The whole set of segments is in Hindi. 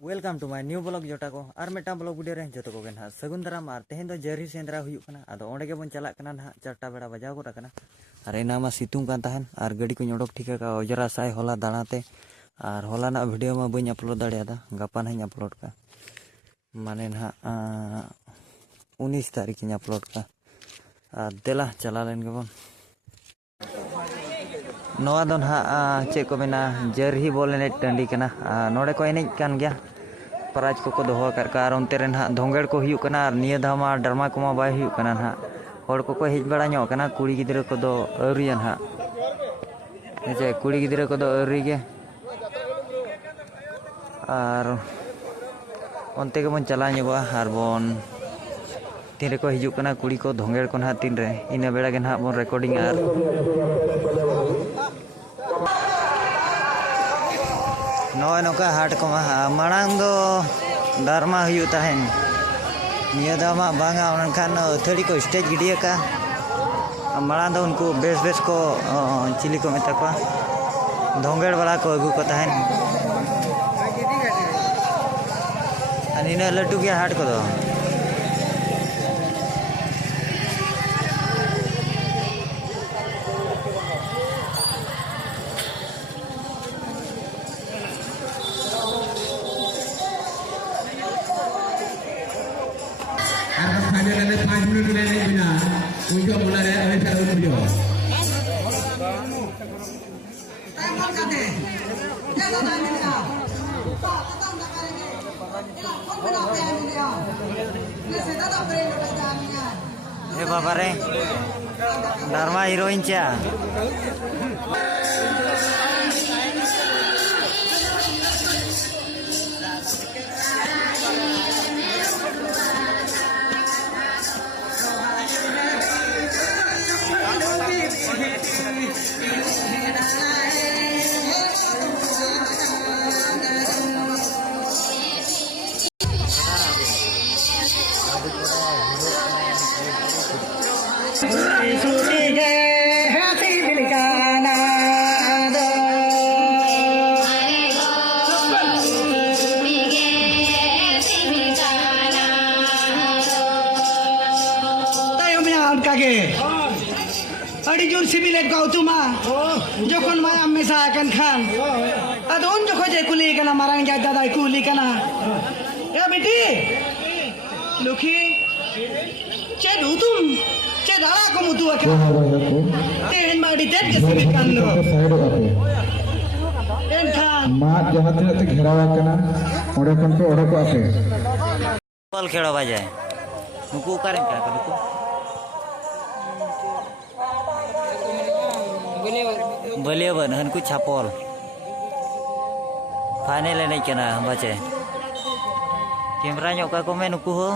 Welcome to my new blog जोटा को और मेटा ब्लॉग वीडियो रे जो को ना सगुन दाराम और तेहन दो जरही सेंद्रा हुई अदो ओंडे के बन चला ना 4टा बेड़ा बजाव गोटा और एना मा सितुंग कान तहन और गाड़ी को ओडक ठीक का अजरा साय होला दाणाते और होला ना वीडियो मा बन अपलोड दाड़ा गापा ना अपलोड का माने ना 19 तारीख अपलोड का देला चला लेन गेबन नवा दो ना चे को मेना जरही बोल एने टांडी कना नोडे को एने कान गया प्राइज को दोहो कर उनते ना धोंगेड़ को हुई निया धामा डरमा को बाय हुई ना हर को हेज बड़ा ना कुड़ी गिद्रा को आउरिया ना हे कुड़ी गिद्रा को आउरी गे और उनते के बन चला और बन तीन को हिजुकना कुड़ी को धोंगेड़ को ना तीन रे इन बेड़ा के ना बन रेकर्डिंग और नॉय नौका हाट को मांग दो दारमा हुई तहन निया दामा बांगा उनखान अथड़ी को स्टेज गिडिया का मांग दो उनको बेस बेस को चिली को मेता को धोंगेड़ वाला को अगू को तहन इन लटू गया हाट को Ada 5 minit ini punya untuk mulai dari cara video. हे बाबा रे धर्मा हिरोइन चा अड़ी जोर सिबिल गौतुमा जखन माया मेसा कन खान अद उन जखो जे कुली कना मारांग जा दादा कुली कना ए बेटी लुखी चे दुतुम चे दाड़ा को मुतु अके तेन माडी तेन के सिबिल कान लो एन खान मा जहां तक घेरावा कना ओडे कोन पे ओडे को आके बॉल खेलो बजाए नुकु करें क्या नुकु बलिया बन हनको छापल फाइनल नहीं कना बचे कैमरा ᱧᱚᱜ को मैं नुकु हो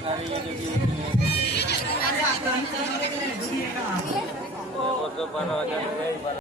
Hari ini jadi